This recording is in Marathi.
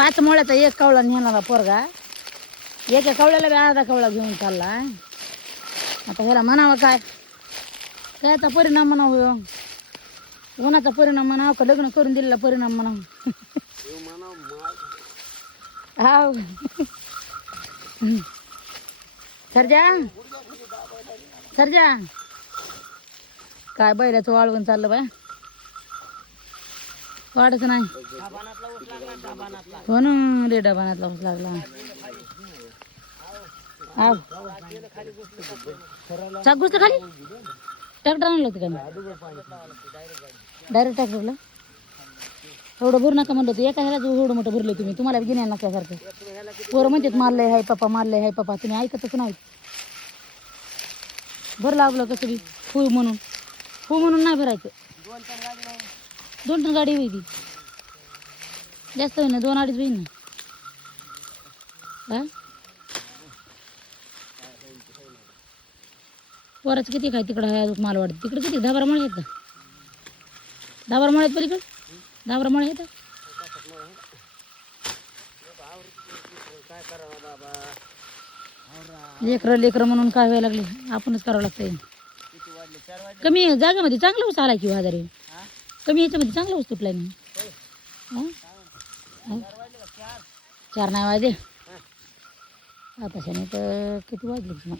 5 मोळ्याचा एक कवळा नेणारा पोरगा एका कवळ्याला बी अर्धा कवळा घेऊन चालला. आता ह्याला म्हणावं काय त्याचा परिणाम म्हणावं उन्हाचा परिणाम म्हणावं का लग्न करून दिलेला परिणाम म्हणावं. हाव सरजा सरजा काय बैलाचं वाळवून चाललं बाय वाढच नाही. हो ना रे डबानातला ऊस लागला. हाव चाकूच खाली ट्रॅक्टर आणलं होतं काय डायरेक्ट ट्रॅक्टरला एवढं भरू नका म्हणलं होतं एका ह्यालाच एवढं मोठं भरलं तुम्ही तुम्हाला गिन्या नसल्यासारखं. पोरं म्हणतात मारलंय हाय पप्पा मारलंय हाय पप्पा तुम्ही ऐकतच नाहीत. भरलं आपलं कसं बी फू म्हणून नाही भरायचं. 2 टन गाडी होईल जास्त होईल ना 2-2.5 होईल ना. हा पोराचं किती काय तिकडं आहे अजून माल वाढत तिकडे किती 10-12 मळे आहेत का 10-12 मळे आहेत पलीकडे 10-12 मळे आहेत. लेकरं म्हणून काय व्हायला लागले आपणच करावं लागतंय. कमी जागेमध्ये चांगला ऊस आला की हजारी कमी ह्याच्यामध्ये चांगला ऊस तुटलाय मी. 4 नाही वाजले आताशाने तर किती वाजले मग